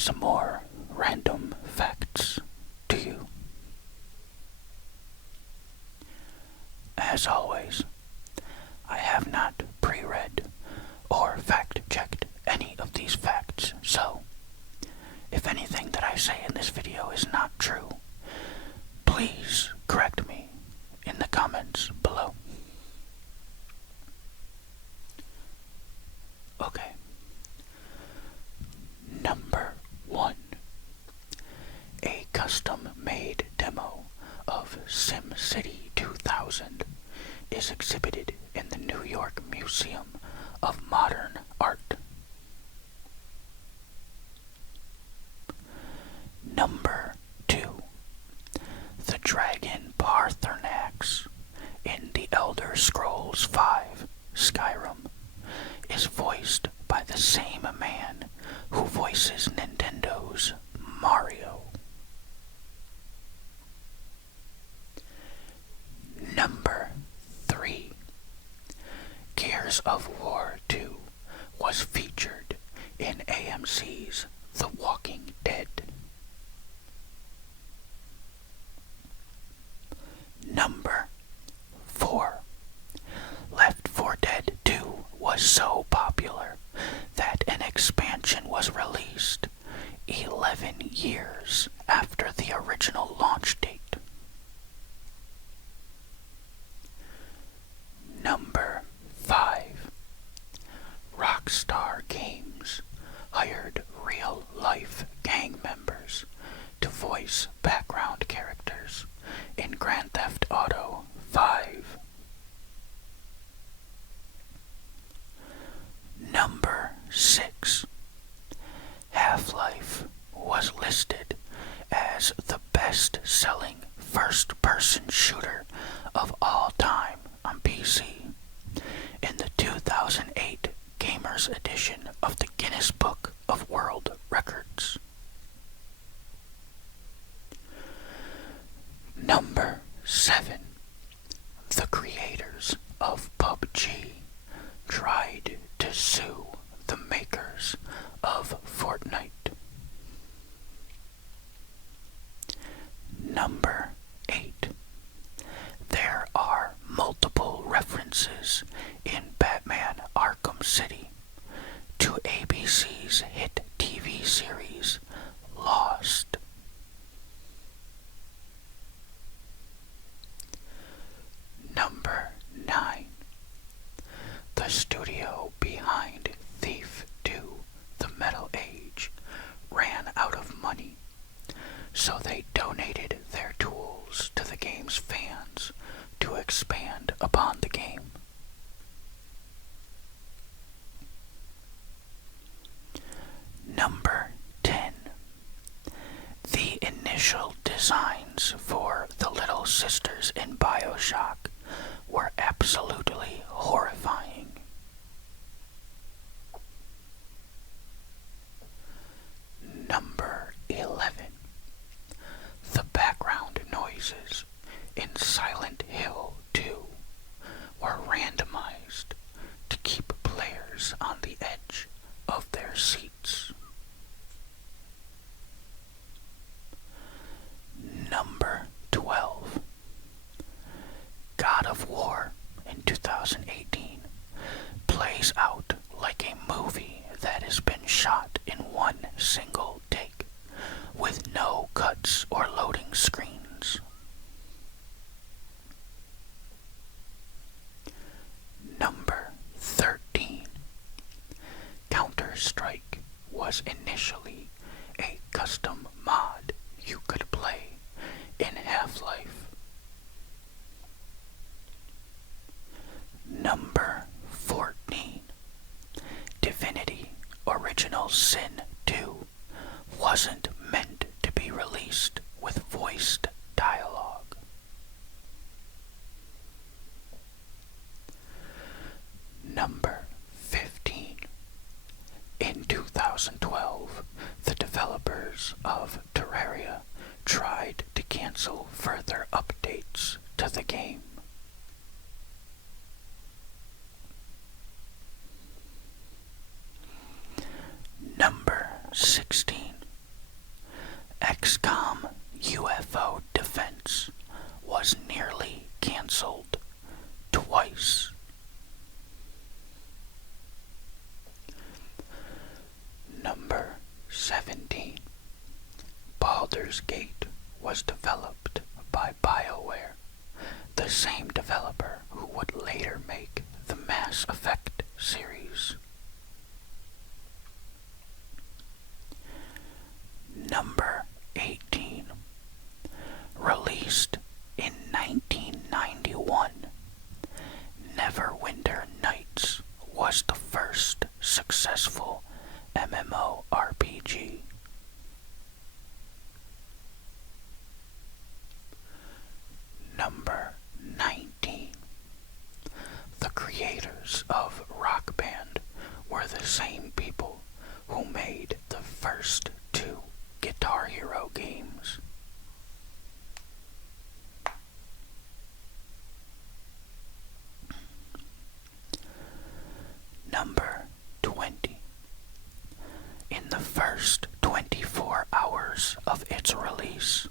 some more random facts to you. As always, I have not pre-read or fact-checked any of these facts, so if anything that I say in this video is not true, please correct me in the comments below. Okay. Number 1. A custom-made demo of SimCity 2000 is exhibited in the New York Museum of Modern Art. Number 2. The dragon Paarthurnax in The Elder Scrolls V Skyrim is voiced by the same man who voices Nintendo's Mario. Number 3. Gears of War 2 was featured in AMC's The Walking Dead. Number 4. Left 4 Dead 2 was so popular that an expansion was released 11 years after the original launch date. Number 5. Rockstar Games hired real-life gang members to voice background characters in Grand Theft Auto 5. Number 6. Half-Life was listed as the best-selling first-person shooter of all time on PC in the 2008 Gamers Edition of the Guinness Book of World Records. Number 7. The creators of PUBG tried to sue the makers of Fortnite. Number 8. There are multiple references in Batman Arkham City to ABC's hit TV series Lost. Number 9. The studio behind Thief 2: The Metal Age ran out of money, so they donated their tools to the game's fans to expand upon the game. Number 10. The initial designs for the Little Sisters in BioShock were absolutely horrifying. Number 11. The background noises in Silent Hill 2 were randomized to keep players on the edge of their seats. Number 12. God of War in 2018 plays out like a movie that has been shot in one single take, with no cuts or loading screens. Number 13. Counter-Strike was initially a custom mod you could play in Half-Life. Number 14. Divinity Original Sin 2 wasn't meant to be released with voiced dialogue. Number 15. In 2012, the developers of Terraria tried to cancel further updates to the game. Number 16. XCOM UFO Defense was nearly canceled twice. Number 17. Baldur's Gate was developed by BioWare, the same developer who would later make the Mass Effect series. Number 18. Released in 1991, Neverwinter Nights was the first successful MMORPG. Number 19. The creators of Rock Band were the same people who made the first two Guitar Hero games. Number 20. In the first 24 hours of its release,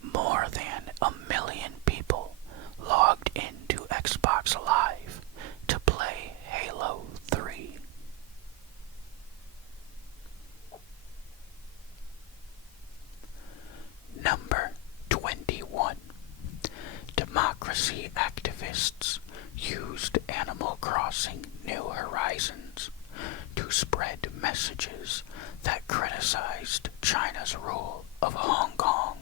more than 1 million people logged into Xbox Live to play Halo 3. Number 21. Democracy activists used Animal Crossing New Horizons to spread messages that criticized China's rule of Hong Kong.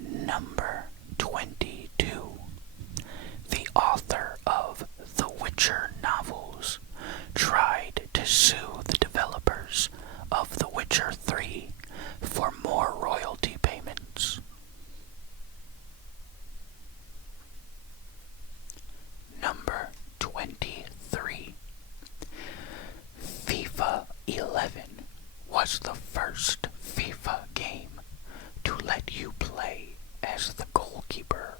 Number 22. The author of The Witcher novels tried to sue the developers of The Witcher 3 for more royalty payments. Number 23. FIFA 11 was the first FIFA game to let you play as the goalkeeper.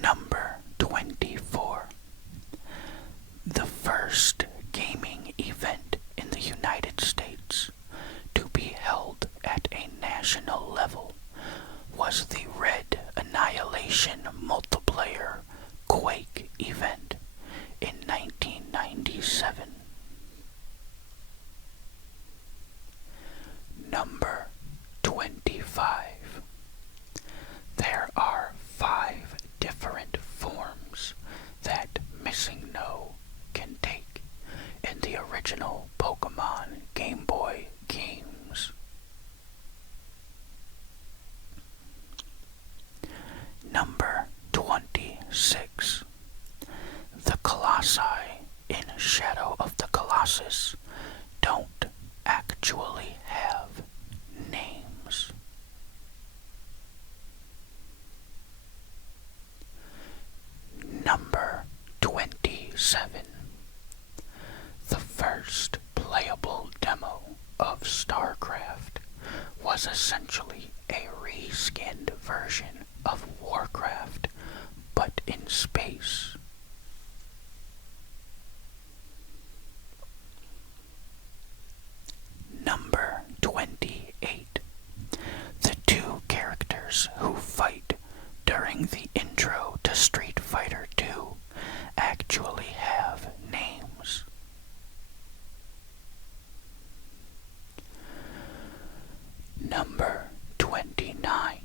Number 24. The first gaming event in the United States to be held at a national level was the Red Annihilation multiplayer Quake event in 1997. Number 25. There are 5 different forms that Missing No can take in the original Pokemon Game Boy games. Number 26. The Colossi in Shadow of the Colossus don't actually have names. Number 27. The first playable demo of StarCraft was essentially a reskinned version of Warcraft, but in space. Number 28. The 2 characters who fight during the intro to Street Fighter II actually have names. Number 29.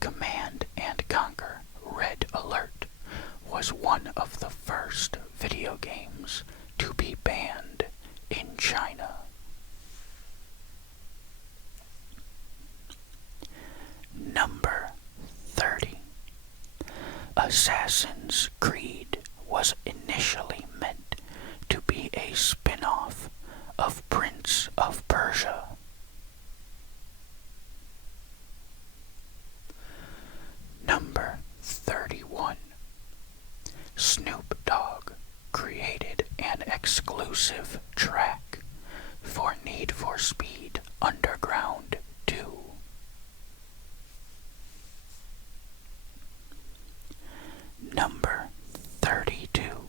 Command and Conquer Red Alert was one of the first video games to be banned in China. Number 30. Assassin's Creed was initially meant to be a spin-off of Prince of Persia. Number 31. Snoop Dogg created an exclusive track for Need for Speed Underground 2. Number 32.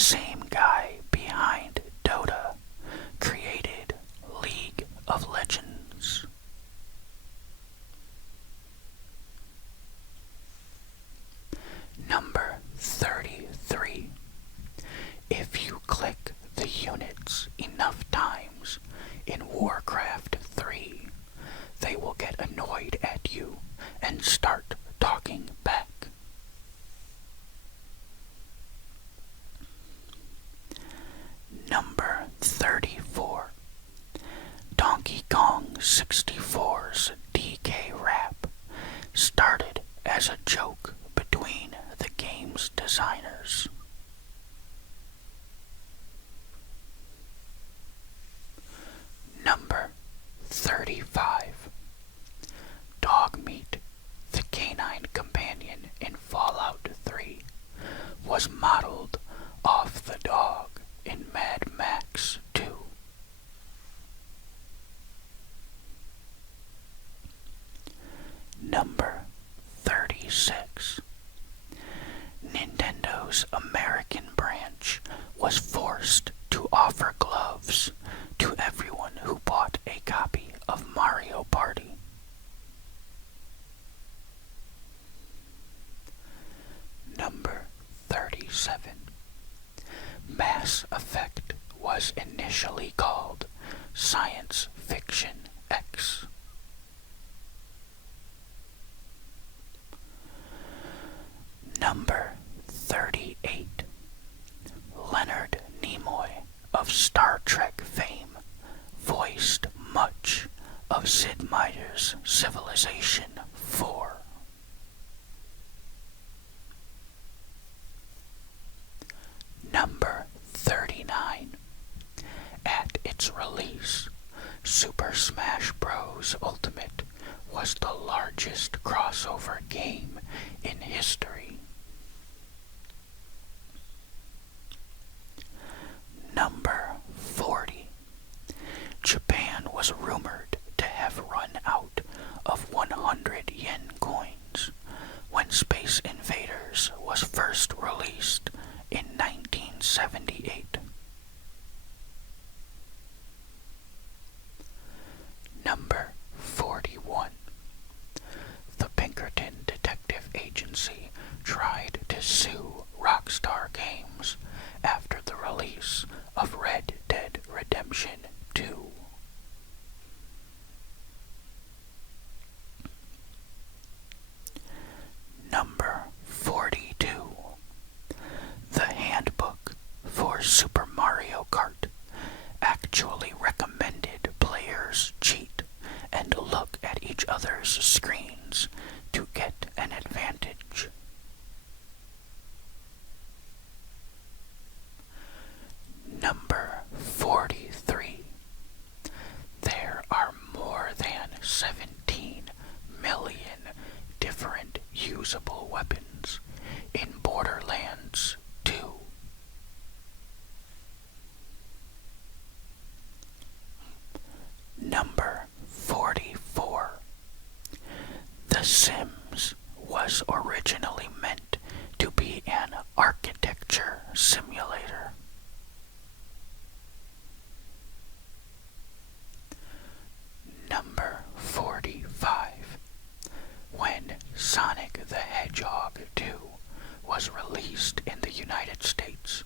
same guy behind Dota created League of Legends. Number 33. If you click the units enough times in Warcraft 3, they will get annoyed at you and start talking back. Number 34. Donkey Kong 64's DK rap started as a joke between the game's designers. Number 35. Dogmeat, the canine companion in Fallout 3, was modeled off the dog in Mad Max 2. Number 36. Nintendo's American branch was forced to offer gloves to everyone who bought a copy of Mario Party. Number 37. Mass Effect was initially called Science Fiction X. Number 38. Leonard Nimoy of Star Trek fame voiced much of Sid Meier's Civilization 4. Number 39. At its release, Super Smash Bros. Ultimate was the largest crossover game in history. Number 40. Japan was rumored to have run out of 100 yen coins when Space Invaders was first released in 1978. Number 41. The Pinkerton Detective Agency tried to sue Rockstar Games after the release of Red Dead Redemption 2. Number 42. The handbook for Super Mario Kart actually recommended players cheat and look at each other's screens to get an advantage. Number 43. There are more than 17 million different usable weapons in Borderlands 2. Number 44. The Sims was originally meant to be an architecture simulator. Number 45. When Sonic the Hedgehog 2 was released in the United States,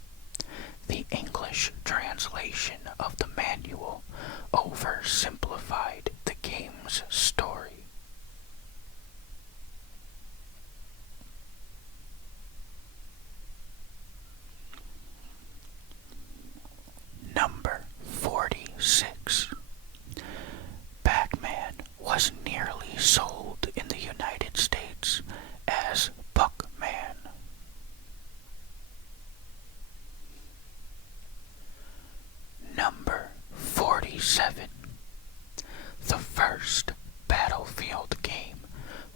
the English translation of the manual oversimplified the game's story. Number 46. Pac-Man was nearly sold in the United States as Puck-Man. Number 47. The first Battlefield game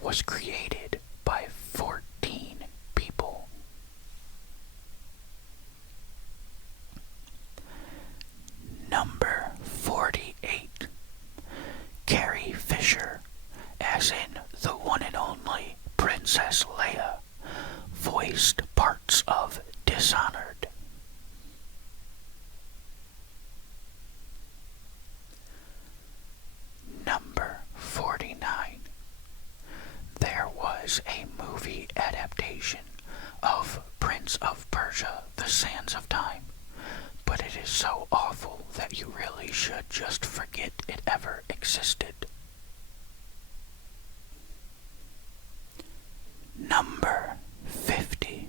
was created by 14 people. Number 48. Carrie Fisher, as in the one and only Princess Leia, voiced parts of Dishonored. of Persia, The Sands of Time, but it is so awful that you really should just forget it ever existed. Number 50.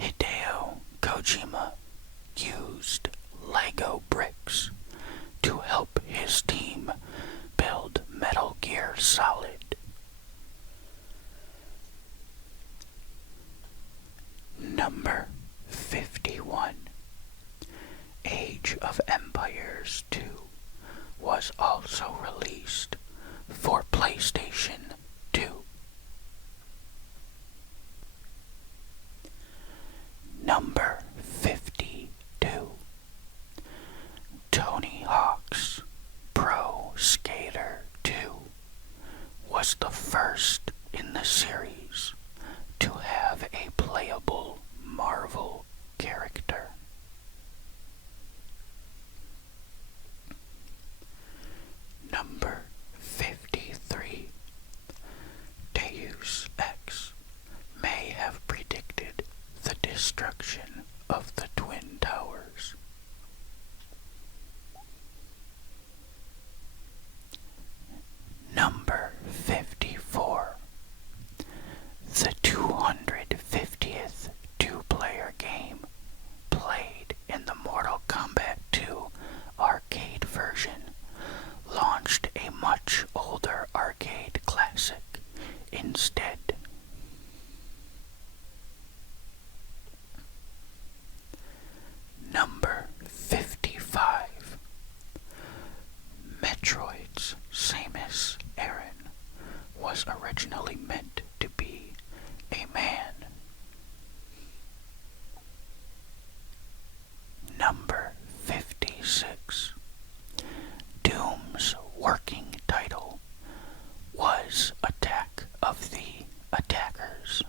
Hideo Kojima used Lego bricks to help his team build Metal Gear Solid. Number 51. Age of Empires 2 was also released for PlayStation 2. Number 52. Tony Hawk's Pro Skater 2 was the first in the series to have a playable Marvel character. Number 53. Deus Ex may have predicted the destruction of the Twin Towers. Number 54. The 250th two-player game played in the Mortal Kombat 2 arcade version launched a much older arcade classic instead. Number 55. Metroid's Samus Aran was originally meant to be a man. Number 56. Doom's working title was Attack of the Attackers.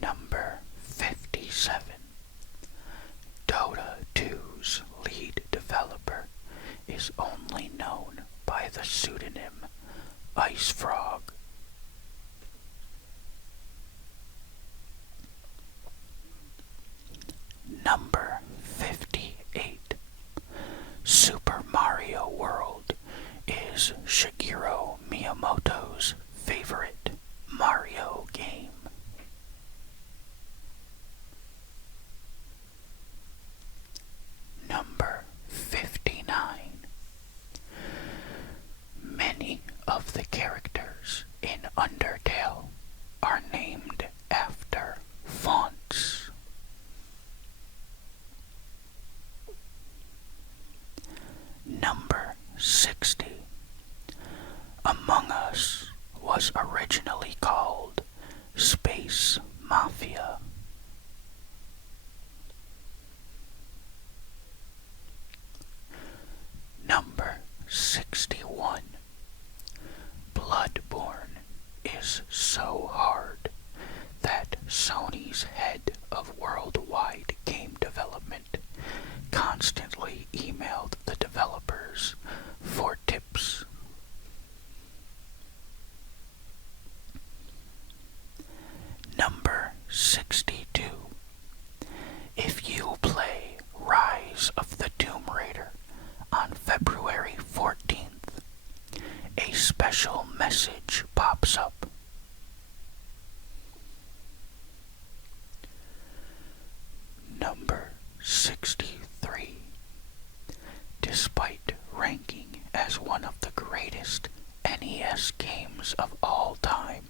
Number 57. Dota 2's lead developer is only known by the pseudonym IceFrog. Number 58. Super Mario World is Shigeru Miyamoto's favorite Mario game. Number 59. Many of the characters in Undertale are named after fonts. Number 60. Among Us was originally called Space Mafia. Number 61. Bloodborne is so hard that Sony's head of worldwide game development constantly emailed the developers for tips. Number 62. If you play Rise of the Tomb Raider on February 14th, a special message pops up. Number 63. Despite ranking as one of the greatest NES games of all time,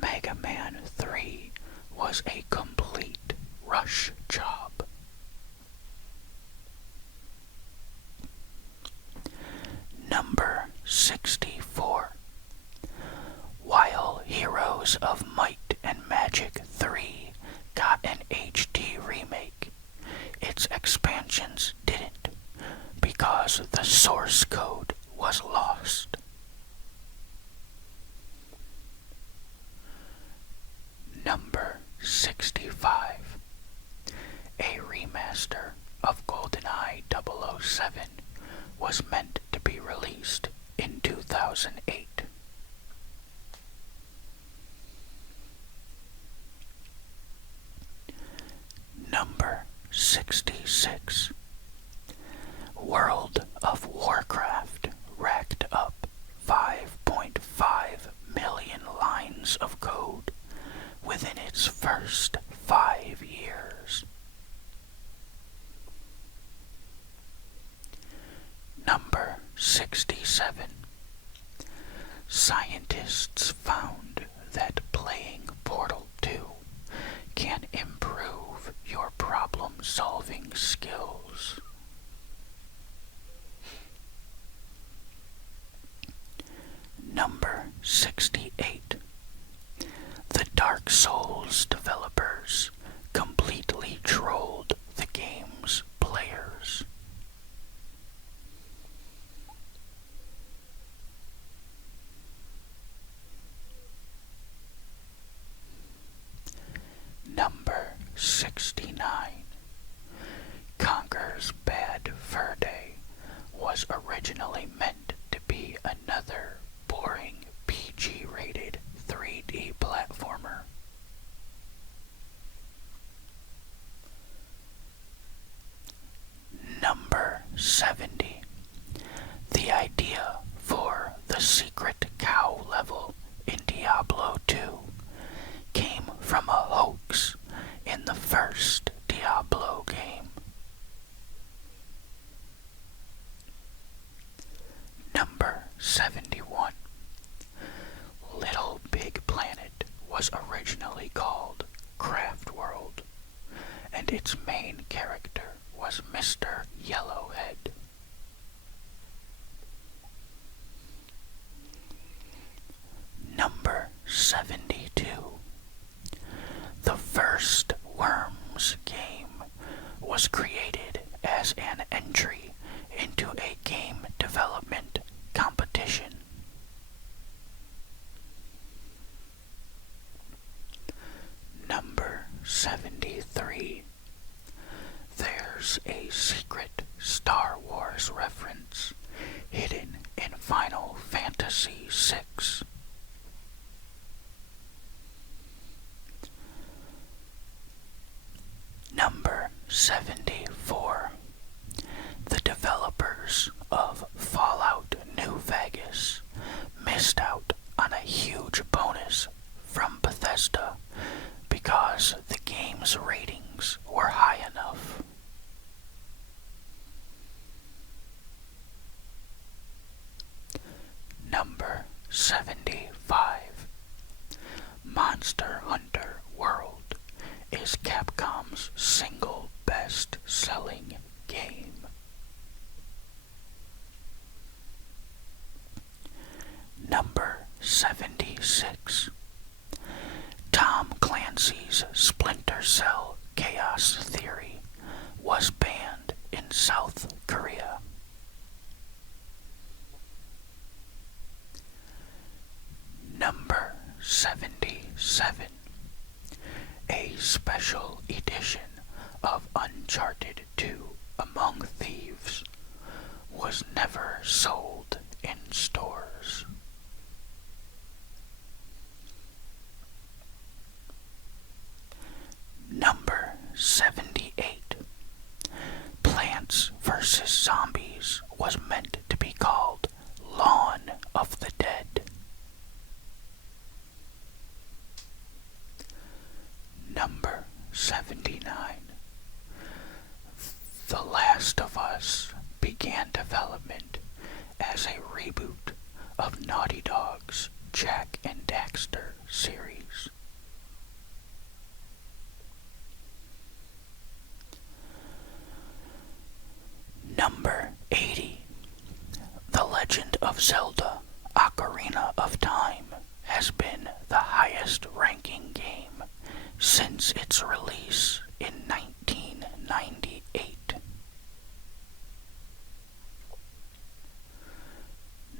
Mega Man 3 was a complete rush job. Number 64. While Heroes of Might and Magic 3 got an HD remake, its expansions didn't because the source code was lost. Number 65. A remaster of GoldenEye 007 was meant to be released 2008. Number 66. World of Warcraft racked up 5.5 million lines of code within its first 5 years. Number 67. Scientists found that playing Portal 2 can improve your problem-solving skills. Number 68. The Dark Souls developers completely trolled the game's players. Number 69. Conker's Bad Fur Day was originally meant to be another boring PG-rated 3D platformer. Number 70. The idea for the Secret Cow level in Diablo 2 came from a hoax in the first Diablo game. Number 71. Little Big Planet was originally called Craft World, and its main character was Mr. Yellowhead. Number 72. The first Worms game was created as an entry into a game development competition. Number 73. There's a secret Star Wars reference hidden in Final Fantasy VI. Number 74. The developers of Fallout New Vegas missed out on a huge bonus from Bethesda because the game's ratings were high enough. Number 75. Monster Hunter World is Capcom's single best-selling game. Number 76. Tom Clancy's Splinter Cell Chaos Theory was banned in South Korea. Number 77. A special edition of Uncharted 2 Among Thieves was never sold in stores. Number 78. Plants vs. Zombies was meant to be called Lawn of the Dead. Number 79. The Last of Us began development as a reboot of Naughty Dog's Jak and Daxter series. Number 80. The Legend of Zelda: Ocarina of Time has been the highest ranking game since its release in 1998.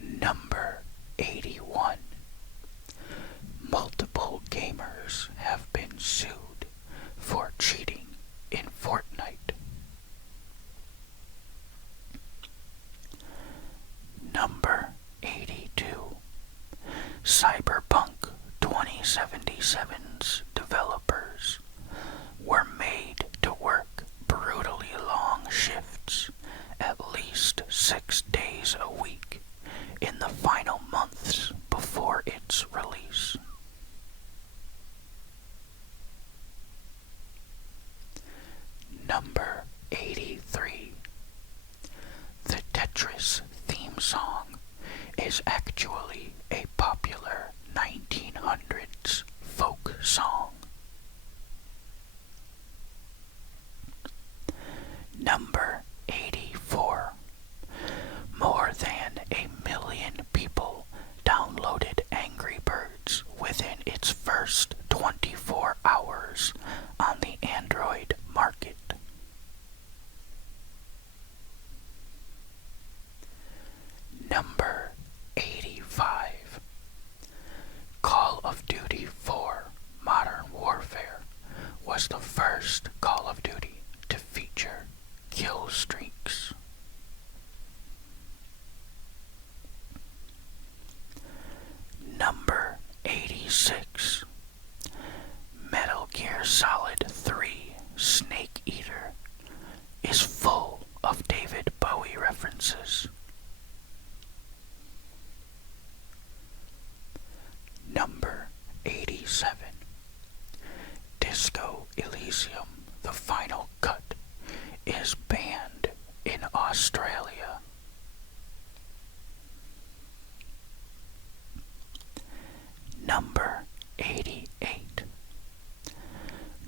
Number 81. Multiple gamers have been sued for cheating in Fortnite. Number 82. Cyberpunk 2077's developers were made to work brutally long shifts, at least 6 days a week, in the final months before its release. Number 83. The Tetris theme song is actually a popular 1900s folk song. Number 84. More than 1,000,000 people downloaded Angry Birds within its first 24 hours on the Android market. Number 85. Call of Duty 4 Modern Warfare was the first Call of Duty to feature kill streaks. Number 86. Metal Gear Solid 3 Snake Eater is full of David Bowie references. Number 87. Disco Elysium, the final cut, is banned in Australia. Number 88.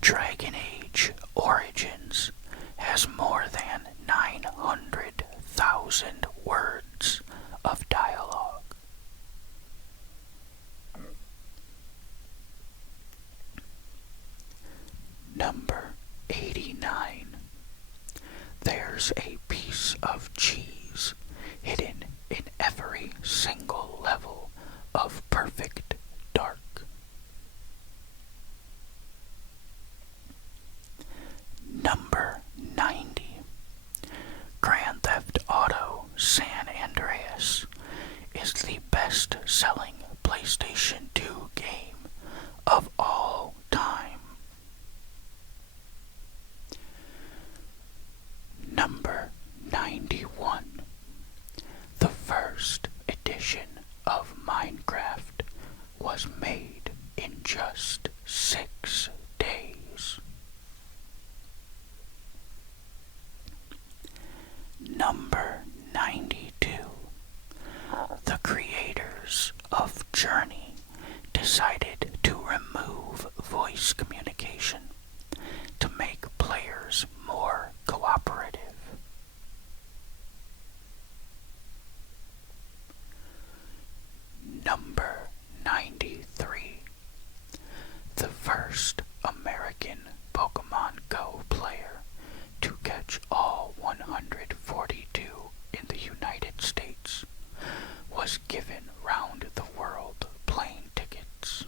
Dragon Age Origins has more than 900,000 words of dialogue. Number 89. There's a piece of cheese hidden in every single level of Perfect Dark. Number 90. Grand Theft Auto San Andreas is the best-selling PlayStation 2 game of all time. Number 91. The first edition of Minecraft was made in just 6 days. Number 92. The creators of Journey decided to remove voice communication to make players more cooperative. Number 93. The first American Pokemon Go player to catch all 142 in the United States was given round-the-world plane tickets.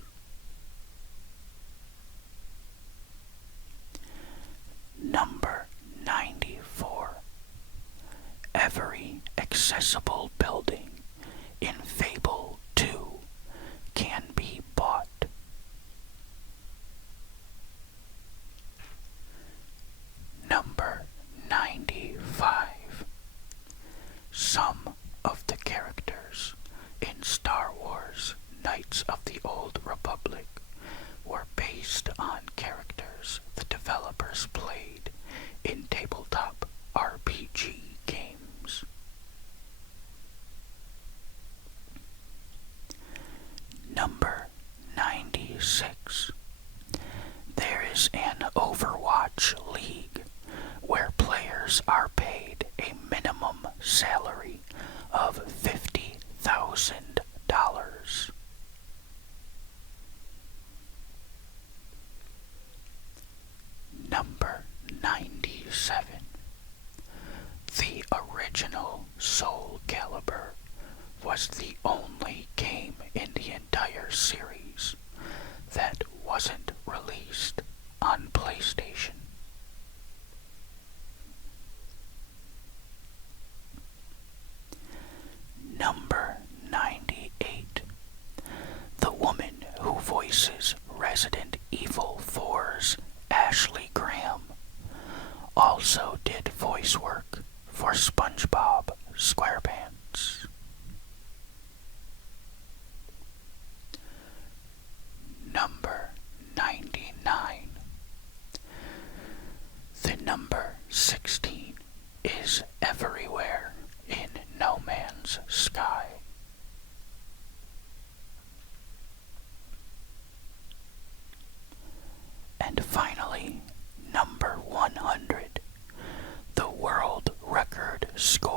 Number 94. Every accessible building in Fable 2 can be bought. Number 95. Some of the characters in Star Wars Knights of the Old Republic were based on characters the developers played in tabletop RPG games. Number 96. There is an Overwatch League where players are paid a minimum salary of $50,000. Number 97. The original Soul Calibur was the only game in the entire series that wasn't released on PlayStation. Number 98. nice work for SpongeBob SquarePants. Number 99. The number 16 is everywhere in No Man's Sky. And finally, number 100. The world record score